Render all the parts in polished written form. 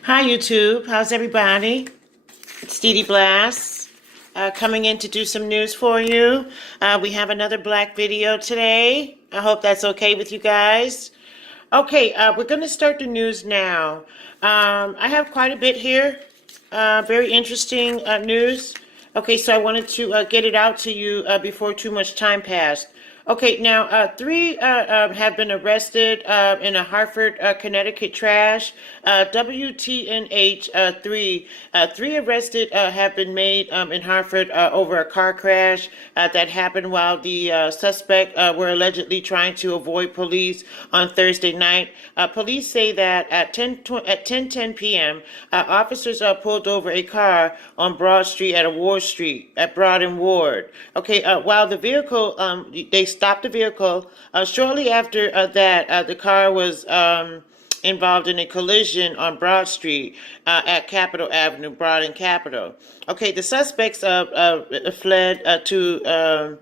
Hi YouTube, how's everybody? It's DEDEBLASS coming in to do some news for you. We have another black video today. I hope that's okay with you guys. Okay, we're going to start the news now. I have quite a bit here, very interesting news. Okay, so I wanted to get it out to you before too much time passed. Okay, now three have been arrested in a Hartford, Connecticut trash. WTNH three arrested have been made in Hartford over a car crash that happened while the suspect were allegedly trying to avoid police on Thursday night. Police say that at 10:10 p.m., officers pulled over a car on Broad Street at Broad and Ward. Okay, while the vehicle, they stopped the vehicle. Shortly after that, the car was involved in a collision on Broad Street at Capitol Avenue, Broad and Capitol. Okay, the suspects fled to.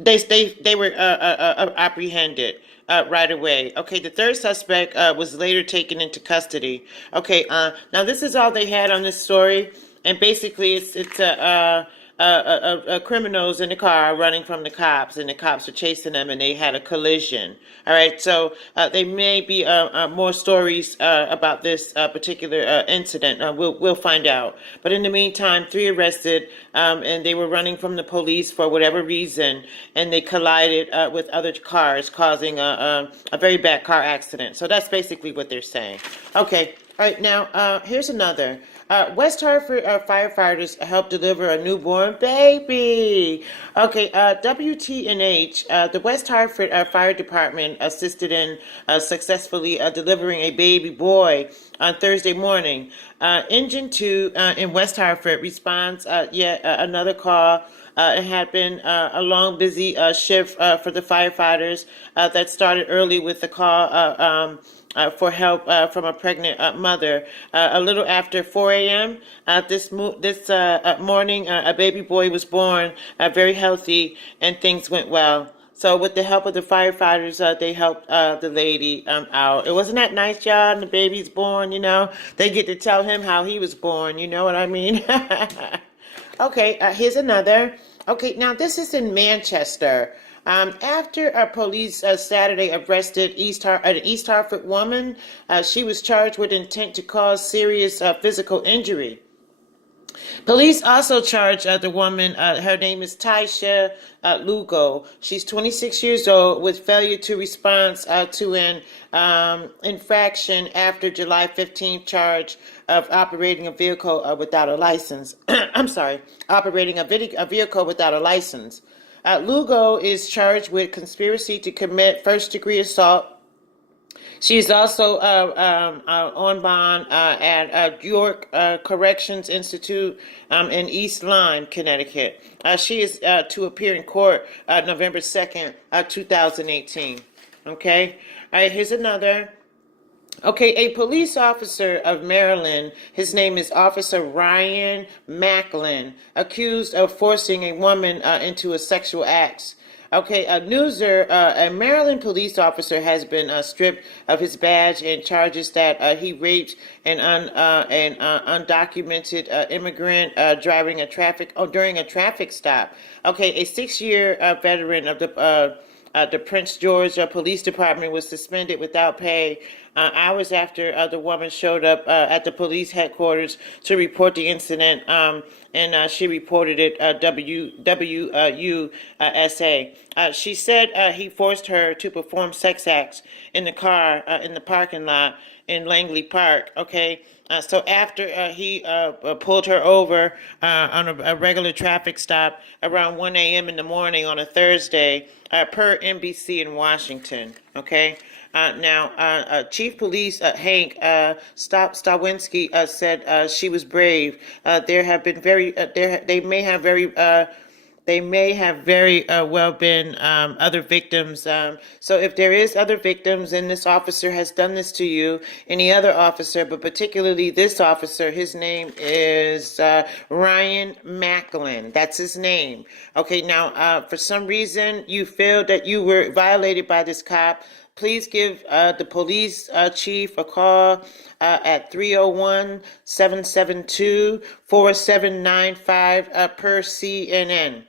They were apprehended right away. Okay, the third suspect was later taken into custody. Okay, now this is all they had on this story, and basically it's criminals in the car running from the cops, and the cops were chasing them, and they had a collision. All right, so there may be more stories about this particular incident. We'll find out. But in the meantime, three arrested, and they were running from the police for whatever reason, and they collided with other cars, causing a very bad car accident. So that's basically what they're saying. Okay, all right, now here's another. West Hartford firefighters helped deliver a newborn baby. Okay, WTNH, the West Hartford Fire Department assisted in successfully delivering a baby boy on Thursday morning. Engine 2 in West Hartford responds yet another call. It had been a long, busy shift for the firefighters that started early with the call for help from a pregnant mother. A little after 4 a.m. This morning, a baby boy was born, very healthy, and things went well. So with the help of the firefighters, they helped the lady out. It wasn't that nice, y'all, and the baby's born, you know. They get to tell him how he was born, you know what I mean? Okay, here's another. Okay, now this is in Manchester. After police Saturday arrested an East Hartford woman, she was charged with intent to cause serious physical injury. Police also charged the woman, her name is Taisha Lugo. She's 26 years old with failure to respond to an infraction after July 15th charge of operating a vehicle without a license. I'm sorry, operating a vehicle without a license. Lugo is charged with conspiracy to commit first-degree assault. She's also on bond at York Corrections Institute in East Lyme, Connecticut. She is to appear in court November 2nd, 2018. Okay? All right, here's another. Okay, a police officer of Maryland, his name is Officer Ryan Macklin, accused of forcing a woman into a sexual act. Okay, a Maryland police officer has been stripped of his badge and charges that he raped an undocumented immigrant during a traffic stop. Okay, a 6-year veteran of the Prince George Police Department was suspended without pay hours after the woman showed up at the police headquarters to report the incident, and she reported it WUSA. She said he forced her to perform sex acts in the car in the parking lot in Langley Park. Okay. So after he pulled her over on a regular traffic stop around 1 a.m. in the morning on a Thursday, per NBC in Washington. Okay. Now, Chief Police Hank Stawinski said she was brave. There have been they may have very well been other victims. So if there is other victims and this officer has done this to you, any other officer, but particularly this officer, his name is Ryan Macklin. That's his name. Okay, now for some reason you feel that you were violated by this cop, please give the police chief a call at 301-772-4795 per CNN.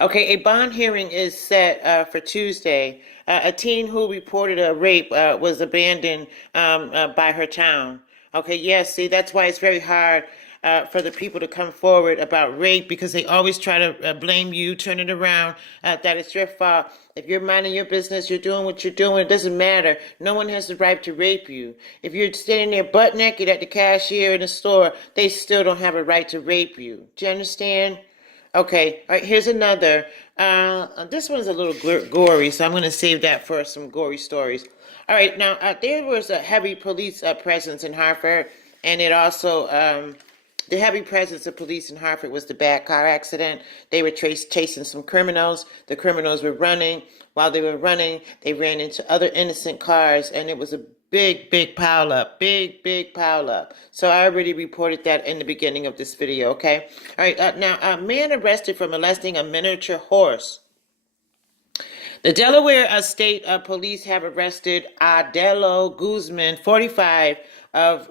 Okay, a bond hearing is set for Tuesday. A teen who reported a rape was abandoned by her town. Okay, yes, see, that's why it's very hard for the people to come forward about rape, because they always try to blame you, turn it around, that it's your fault. If you're minding your business, you're doing what you're doing, it doesn't matter. No one has the right to rape you. If you're standing there butt naked at the cashier in the store, they still don't have a right to rape you. Do you understand? Okay, all right, here's another. This one's a little gory, so I'm going to save that for some gory stories. All right, now there was a heavy police presence in Hartford, and it also, the heavy presence of police in Hartford was the bad car accident. They were chasing some criminals. The criminals were running. While they were running, they ran into other innocent cars, and it was a big pile up, big pile up. So I already reported that in the beginning of this video, okay? All right, now a man arrested for molesting a miniature horse. The Delaware State Police have arrested Adelo Guzman, 45, of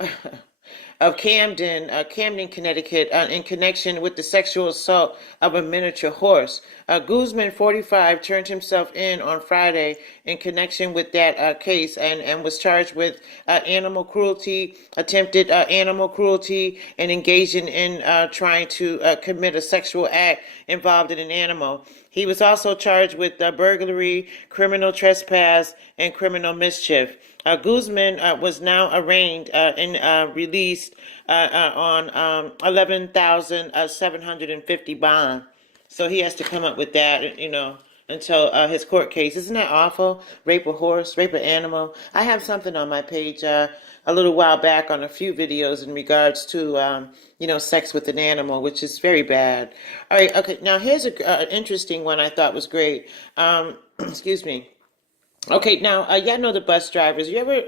of Camden, Connecticut, in connection with the sexual assault of a miniature horse. Guzman, 45, turned himself in on Friday in connection with that case, and was charged with animal cruelty, attempted animal cruelty, and engaging in trying to commit a sexual act involved in an animal. He was also charged with burglary, criminal trespass, and criminal mischief. Guzman was now arraigned and released on 11,750 bond. So he has to come up with that, until his court case. Isn't that awful? Rape a horse, rape an animal. I have something on my page a little while back on a few videos in regards to, sex with an animal, which is very bad. All right, okay, now here's an interesting one I thought was great. Excuse me. Okay, now y'all know the bus drivers. You ever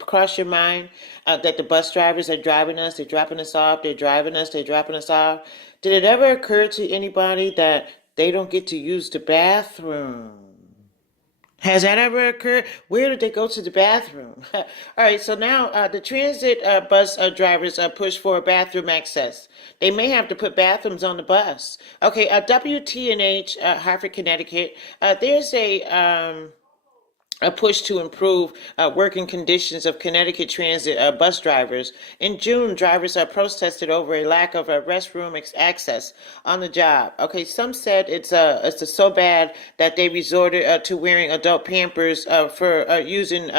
cross your mind that the bus drivers are driving us, they're dropping us off, they're driving us, they're dropping us off? Did it ever occur to anybody that they don't get to use the bathroom? Has that ever occurred? Where did they go to the bathroom? All right, so now the transit bus drivers push for bathroom access. They may have to put bathrooms on the bus. Okay, WTNH, Hartford, Connecticut, there's a push to improve working conditions of Connecticut transit bus drivers. In June, drivers protested over a lack of restroom access on the job. Okay, some said it's so bad that they resorted to wearing adult Pampers for using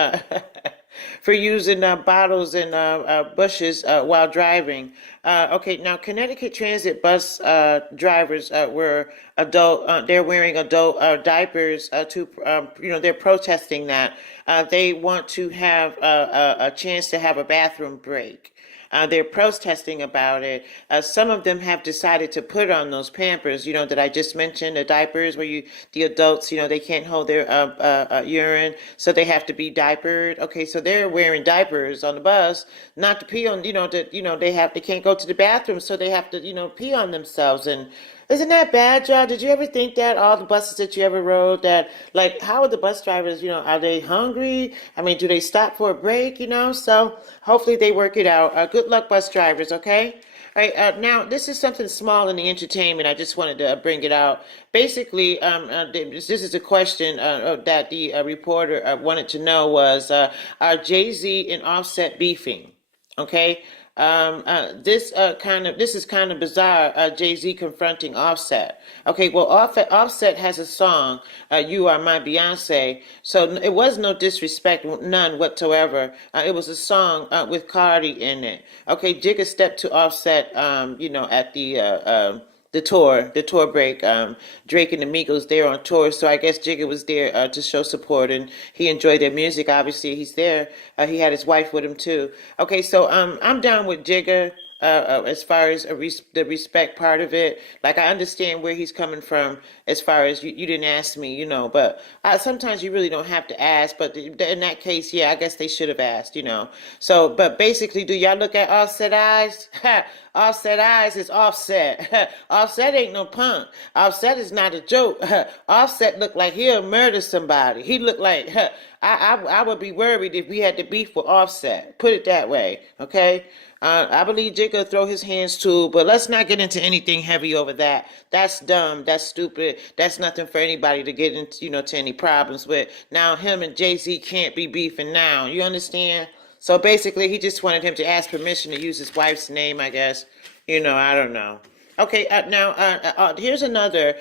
for using bottles and bushes while driving. Okay, now Connecticut transit bus drivers were adult. They're wearing adult diapers they're protesting that. They want to have a chance to have a bathroom break. They're protesting about it. Some of them have decided to put on those Pampers, that I just mentioned, the diapers where the adults, they can't hold their urine, so they have to be diapered. Okay, so they're wearing diapers on the bus, not to pee on, they can't go to the bathroom, so they have to, pee on themselves. And isn't that bad, y'all? Did you ever think that, all the buses that you ever rode, that, like, how are the bus drivers, are they hungry? I mean, do they stop for a break, So hopefully they work it out. Good luck, bus drivers, okay? All right, now this is something small in the entertainment. I just wanted to bring it out. Basically, this is a question that the reporter wanted to know was, are Jay-Z and Offset beefing? Okay. This is kind of bizarre. Jay-Z confronting Offset. Okay, well, Offset has a song, "You Are My Beyonce," so it was no disrespect, none whatsoever. It was a song with Cardi in it. Okay, Jigga stepped to Offset, at the tour break. Drake and the Migos, they're on tour, so I guess Jigga was there to show support, and he enjoyed their music. Obviously, he's there. He had his wife with him too. Okay, so I'm down with Jigga. as far as the respect part of it. Like I understand where he's coming from as far as you didn't ask me, but sometimes you really don't have to ask. But in that case, yeah, I guess they should have asked. So, but basically, do y'all look at Offset Eyes? Offset Eyes is Offset. Offset ain't no punk. Offset is not a joke. Offset looked like he'll murder somebody. He looked like I would be worried if we had to beef with Offset. Put it that way, okay? I believe Jigga will throw his hands too, but let's not get into anything heavy over that. That's dumb. That's stupid. That's nothing for anybody to get into, to any problems with. Now him and Jay-Z can't be beefing now. You understand? So basically, he just wanted him to ask permission to use his wife's name, I guess. I don't know. Okay, now here's another.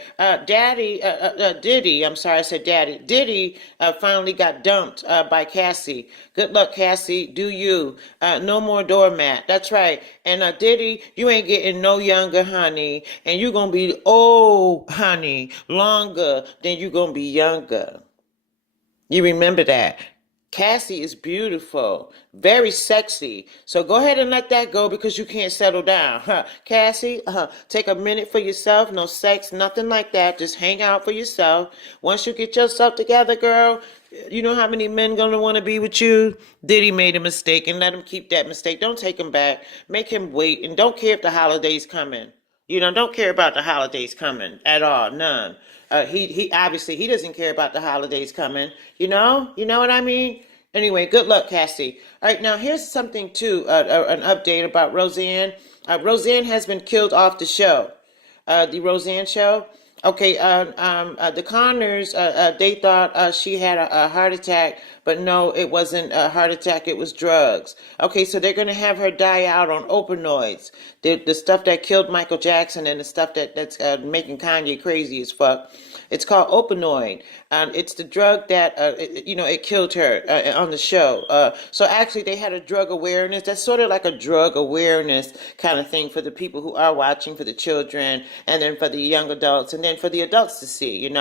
Diddy, I'm sorry I said Daddy. Diddy finally got dumped by Cassie. Good luck, Cassie. Do you. No more doormat. That's right. And Diddy, you ain't getting no younger, honey. And you going to be old, honey, longer than you going to be younger. You remember that. Cassie is beautiful, very sexy. So go ahead and let that go because you can't settle down. Cassie, take a minute for yourself. No sex, nothing like that. Just hang out for yourself. Once you get yourself together, girl, you know how many men gonna want to be with you? Diddy made a mistake and let him keep that mistake. Don't take him back. Make him wait and don't care if the holidays coming. Don't care about the holidays coming at all. None. He obviously he doesn't care about the holidays coming. You know what I mean. Anyway, good luck, Cassie. All right, now here's something too. An update about Roseanne. Roseanne has been killed off the show. The Roseanne show. Okay, the Connors, they thought she had a heart attack, but no, it wasn't a heart attack, it was drugs. Okay, so they're going to have her die out on opioids, the stuff that killed Michael Jackson and the stuff that's making Kanye crazy as fuck. It's called opioid. It's the drug that, it killed her on the show. So actually they had a drug awareness. That's sort of like a drug awareness kind of thing for the people who are watching, for the children, and then for the young adults, and then for the adults to see.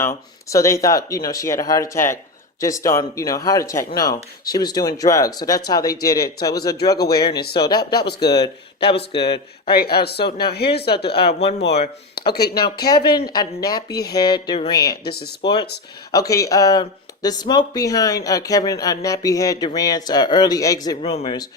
So they thought, she had a heart attack just on, heart attack. No, she was doing drugs. So that's how they did it. So it was a drug awareness. So that was good. That was good. All right. So now here's one more. Okay. Now Kevin Nappyhead Durant. This is sports. Okay. The smoke behind Kevin Nappyhead Durant's early exit rumors.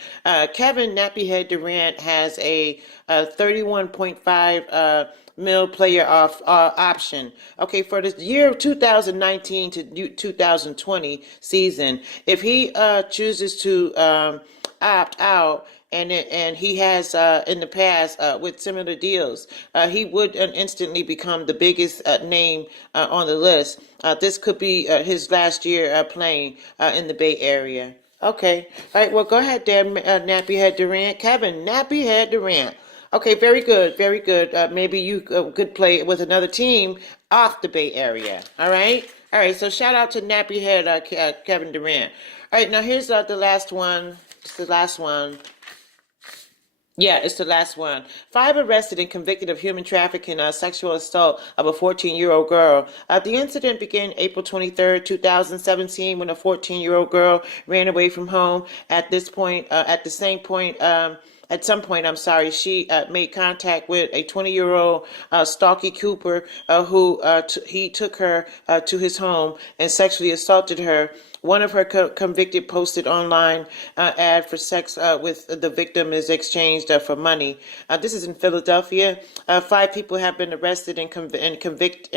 Kevin Nappyhead Durant has a 31.5 mil player off option. Okay, for the year 2019 to 2020 season, if he chooses to opt out, and he has in the past with similar deals, he would instantly become the biggest name on the list. This could be his last year playing in the Bay Area. Okay, all right. Well, go ahead, there, Nappyhead Durant, Kevin Nappyhead Durant. Okay, very good, very good. Maybe you could play with another team off the Bay Area. All right. So shout out to Nappyhead Kevin Durant. All right, now here's the last one. It's the last one. Yeah, it's the last one. 5 arrested and convicted of human trafficking, sexual assault of a 14-year-old girl. The incident began April 23rd, 2017, when a 14-year-old girl ran away from home. At some point, she made contact with a 20-year-old Stalky Cooper, who he took her to his home and sexually assaulted her. One of her convicted posted online ad for sex with the victim is exchanged for money. This is in Philadelphia. 5 people have been arrested and convicted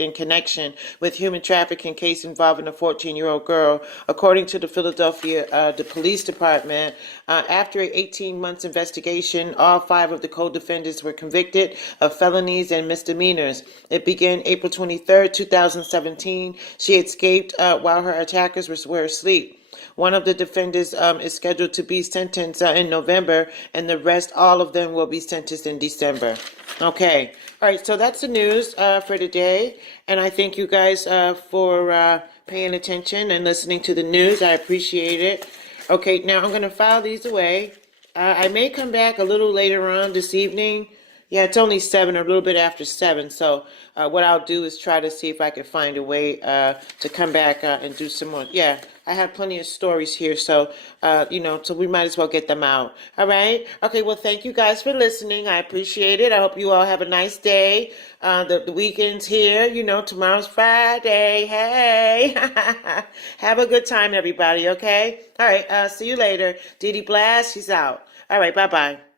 in connection with human trafficking case involving a 14-year-old girl, according to the Philadelphia the police department. After an 18 months investigation, all 5 of the co-defendants were convicted of felonies and misdemeanors. It began April 23rd, 2017. She escaped while her attackers were asleep. One of the defendants is scheduled to be sentenced in November, and the rest, all of them, will be sentenced in December. Okay. All right. So that's the news for today. And I thank you guys for paying attention and listening to the news. I appreciate it. Okay. Now I'm going to file these away. I may come back a little later on this evening Yeah, it's only 7, a little bit after 7. So what I'll do is try to see if I can find a way to come back and do some more. Yeah, I have plenty of stories here, so so we might as well get them out. All right. Okay. Well, thank you guys for listening. I appreciate it. I hope you all have a nice day. The weekend's here. Tomorrow's Friday. Hey, have a good time, everybody. Okay. All right. See you later. DD Blast. She's out. All right. Bye bye.